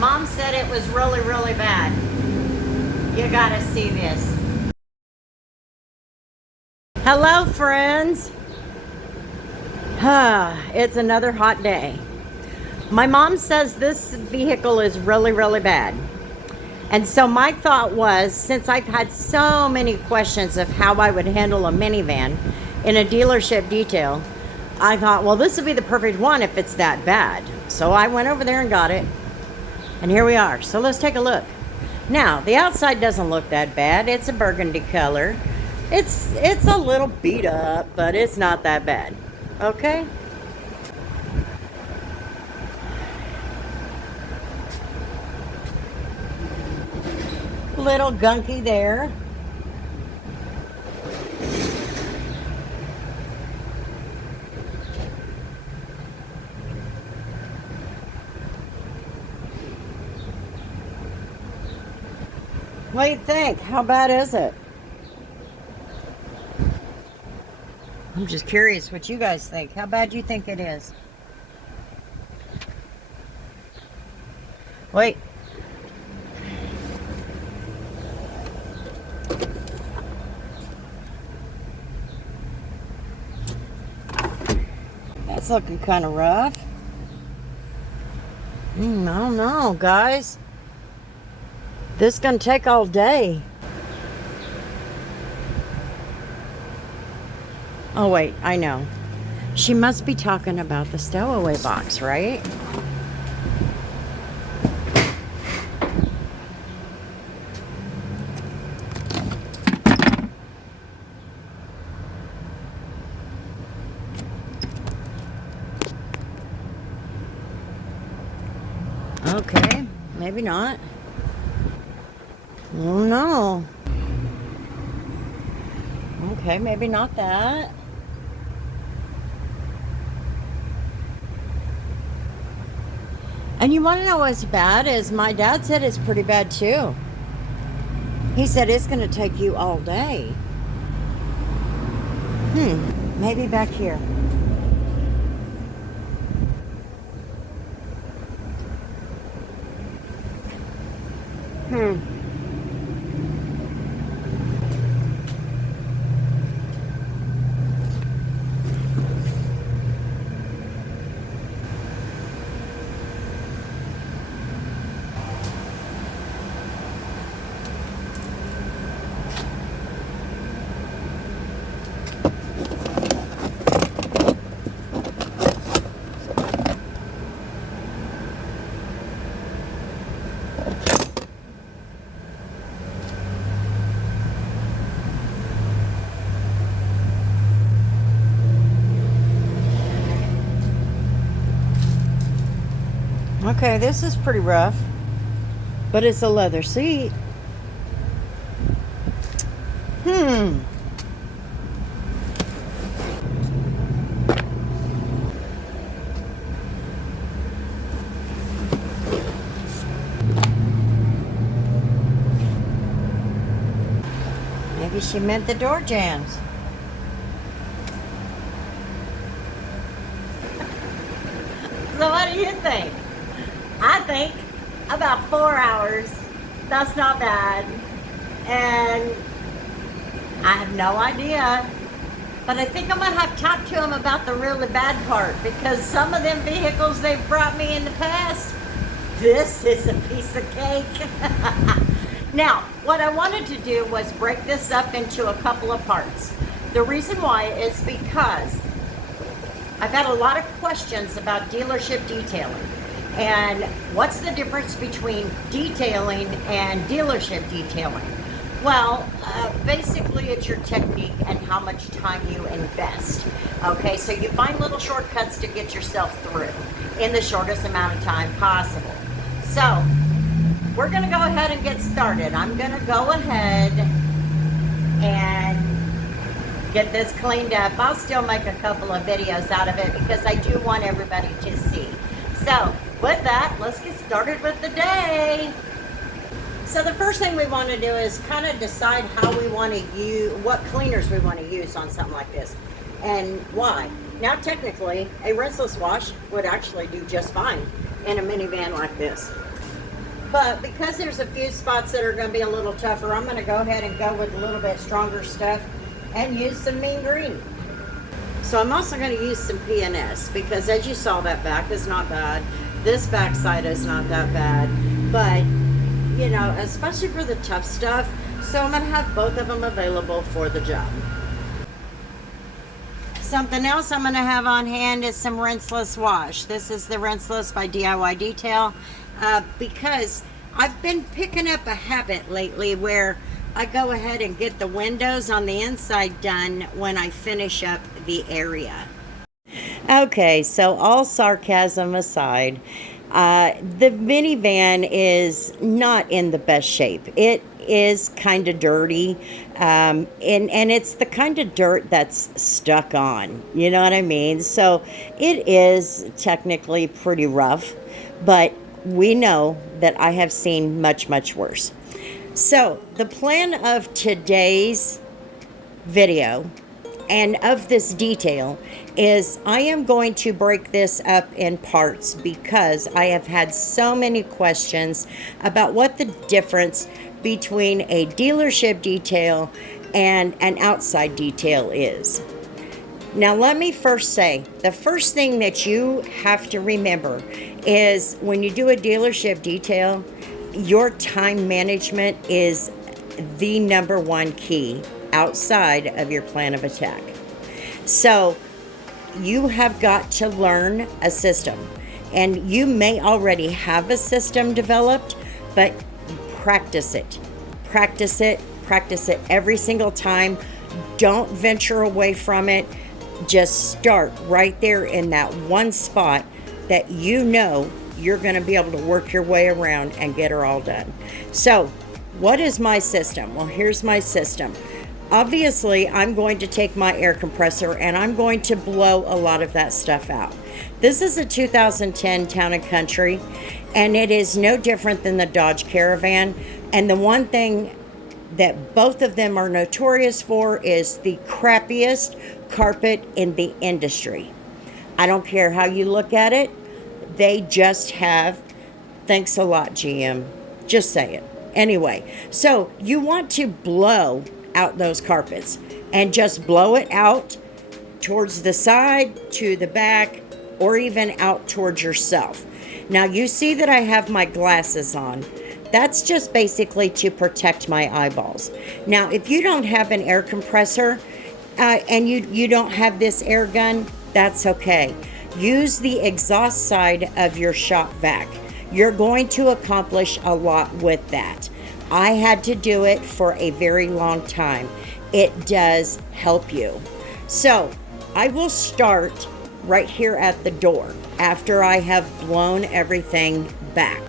Mom said it was really, really bad. You gotta see this. Hello, friends. It's another hot day. My mom says this vehicle is really, really bad. And so my thought was, since I've had so many questions of how I would handle a minivan in a dealership detail, I thought, well, this would be the perfect one if it's that bad. So I went over there and got it. And here we are. So let's take a look. Now, the outside doesn't look that bad. It's a burgundy color. It's a little beat up, but it's not that bad. Okay? Little gunky there. What do you think? How bad is it? I'm just curious what you guys think. How bad do you think it is? Wait. That's looking kind of rough. I don't know, guys. This is going to take all day. Oh, wait, I know. She must be talking about the stowaway box, right? Okay, maybe not. Oh no. Okay, maybe not that. And you want to know what's bad is my dad said it's pretty bad too. He said it's going to take you all day. Maybe back here. Okay, this is pretty rough, but it's a leather seat. Maybe she meant the door jambs. So what do you think? I think about 4 hours. That's not bad. And I have no idea. But I think I'm going to have to talk to him about the really bad part, because some of them vehicles they've brought me in the past, this is a piece of cake. Now, what I wanted to do was break this up into a couple of parts. The reason why is because I've had a lot of questions about dealership detailing. And what's the difference between detailing and dealership detailing? Well, basically it's your technique and how much time you invest. Okay, so you find little shortcuts to get yourself through in the shortest amount of time possible. So, we're going to go ahead and get started. I'm going to go ahead and get this cleaned up. I'll still make a couple of videos out of it because I do want everybody to see. So, with that, let's get started with the day. So the first thing we want to do is kind of decide how we want to use, what cleaners we want to use on something like this and why. Now technically, a rinseless wash would actually do just fine in a minivan like this. But because there's a few spots that are going to be a little tougher, I'm going to go ahead and go with a little bit stronger stuff and use some mean green. So I'm also going to use some PNS because as you saw, that back is not bad. This back side is not that bad. But, you know, especially for the tough stuff. So I'm going to have both of them available for the job. Something else I'm going to have on hand is some rinseless wash. This is the Rinseless by DIY Detail because I've been picking up a habit lately where I go ahead and get the windows on the inside done when I finish up the area. Okay, so all sarcasm aside, the minivan is not in the best shape. It is kind of dirty, and it's the kind of dirt that's stuck on, you know what I mean? So it is technically pretty rough, but we know that I have seen much, much worse. So the plan of today's video and of this detail is I am going to break this up in parts because I have had so many questions about what the difference between a dealership detail and an outside detail is. Now let me first say, the first thing that you have to remember is when you do a dealership detail, your time management is the number one key outside of your plan of attack. So you have got to learn a system, and you may already have a system developed, but practice it. Practice it. Practice it every single time. Don't venture away from it. Just start right there in that one spot that you know you're going to be able to work your way around and get her all done. So what is my system? Well, here's my system. Obviously, I'm going to take my air compressor and I'm going to blow a lot of that stuff out. This is a 2010 Town & Country, and it is no different than the Dodge Caravan. And the one thing that both of them are notorious for is the crappiest carpet in the industry. I don't care how you look at it. They just have, thanks a lot, GM. Just say it. Anyway, so you want to blow out those carpets and just blow it out towards the side, to the back, or even out towards yourself. Now you see that I have my glasses on. That's just basically to protect my eyeballs. Now, if you don't have an air compressor and you don't have this air gun, that's okay. Use the exhaust side of your shop vac. You're going to accomplish a lot with that. I had to do it for a very long time. It does help you. So I will start right here at the door after I have blown everything back.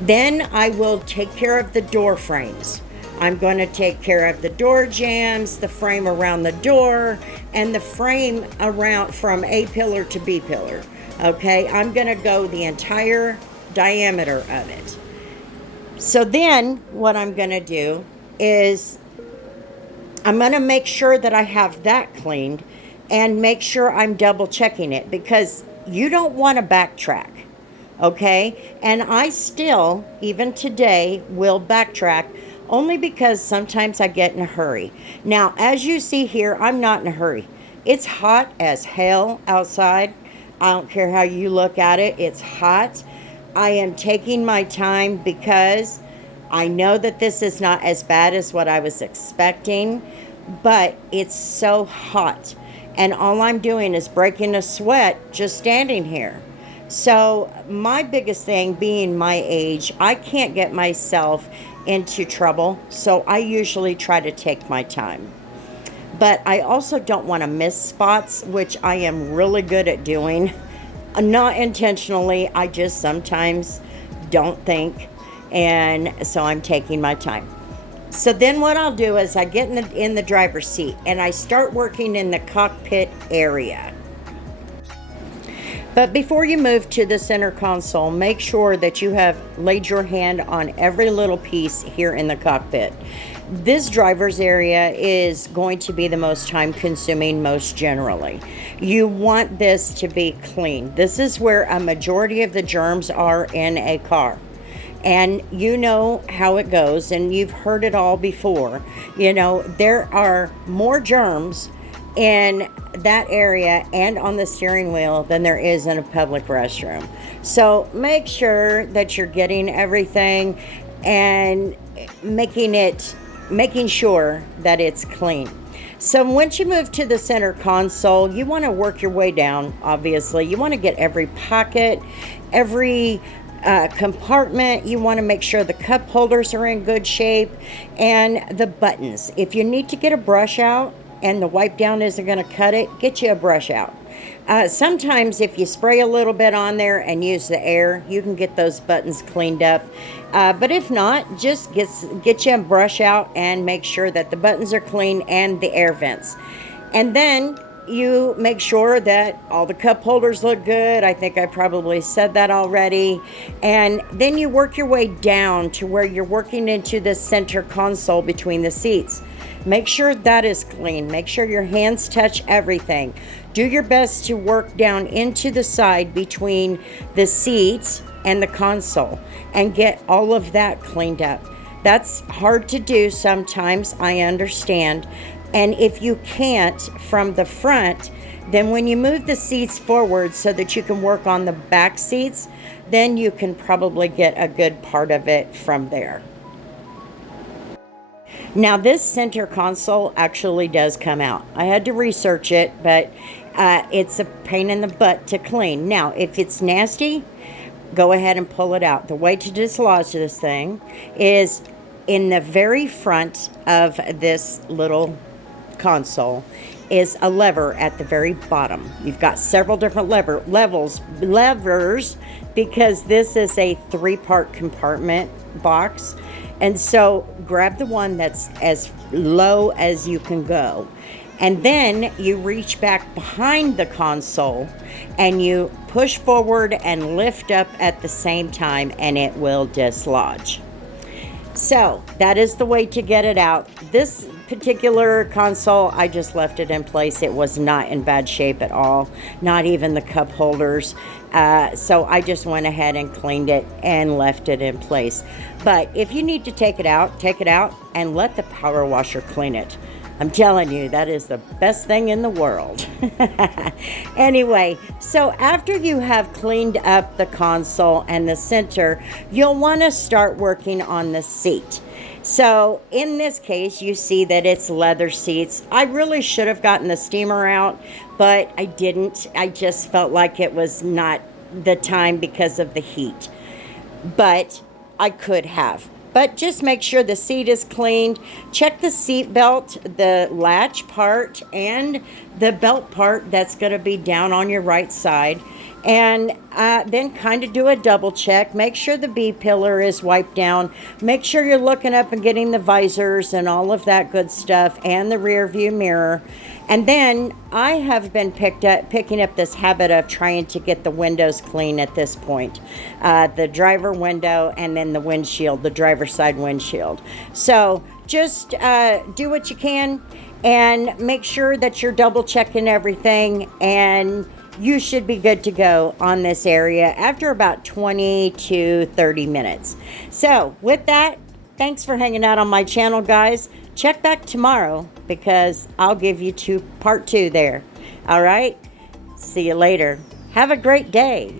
Then I will take care of the door frames. I'm going to take care of the door jambs, the frame around the door, and the frame around from A pillar to B pillar. Okay, I'm going to go the entire diameter of it. So then what I'm going to do is I'm going to make sure that I have that cleaned and make sure I'm double checking it because you don't want to backtrack. Okay, and I still, even today, will backtrack only because sometimes I get in a hurry. Now, as you see here, I'm not in a hurry. It's hot as hell outside. I don't care how you look at it. It's hot. I am taking my time because I know that this is not as bad as what I was expecting, but it's so hot. And all I'm doing is breaking a sweat just standing here. So my biggest thing being my age, I can't get myself into trouble. So I usually try to take my time. But I also don't want to miss spots, which I am really good at doing. Not intentionally, I just sometimes don't think. And so I'm taking my time. So then what I'll do is I get in the driver's seat and I start working in the cockpit area. But before you move to the center console, make sure that you have laid your hand on every little piece here in the cockpit. This driver's area is going to be the most time consuming most generally. You want this to be clean. This is where a majority of the germs are in a car. And you know how it goes, and you've heard it all before. There are more germs in that area and on the steering wheel than there is in a public restroom. So make sure that you're getting everything and making sure that it's clean. So once you move to the center console, you want to work your way down. Obviously, you want to get every pocket, every compartment. You want to make sure the cup holders are in good shape, and the buttons. If you need to get a brush out and the wipe down isn't going to cut it, get you a brush out. Sometimes if you spray a little bit on there and use the air, you can get those buttons cleaned up. But if not, just get you a brush out and make sure that the buttons are clean and the air vents. And then you make sure that all the cup holders look good. I think I probably said that already. And then you work your way down to where you're working into the center console between the seats. Make sure that is clean. Make sure your hands touch everything. Do your best to work down into the side between the seats and the console and get all of that cleaned up. That's hard to do sometimes, I understand. And if you can't from the front, then when you move the seats forward so that you can work on the back seats, then you can probably get a good part of it from there. Now this center console actually does come out. I had to research it, but it's a pain in the butt to clean. Now, if it's nasty, go ahead and pull it out. The way to dislodge this thing is in the very front of this little console is a lever at the very bottom. You've got several different levers because this is a 3-part compartment box. And so grab the one that's as low as you can go. And then you reach back behind the console and you push forward and lift up at the same time, and it will dislodge. So that is the way to get it out. This particular console, I just left it in place. It was not in bad shape at all, not even the cup holders. So I just went ahead and cleaned it and left it in place. But if you need to take it out and let the power washer clean it. I'm telling you, that is the best thing in the world. Anyway, so after you have cleaned up the console and the center, you'll want to start working on the seat. So in this case, you see that it's leather seats. I really should have gotten the steamer out, but I didn't. I just felt like it was not the time because of the heat. But I could have. But just make sure the seat is cleaned. Check the seat belt, the latch part, and the belt part that's going to be down on your right side. And then kind of do a double check. Make sure the B-pillar is wiped down. Make sure you're looking up and getting the visors and all of that good stuff, and the rear view mirror. And then I have been picking up this habit of trying to get the windows clean at this point. The driver window and then the windshield, the driver's side windshield. So just do what you can and make sure that you're double checking everything, and you should be good to go on this area after about 20 to 30 minutes. So with that, thanks for hanging out on my channel, guys. Check back tomorrow because I'll give you part 2 there. All right. See you later. Have a great day.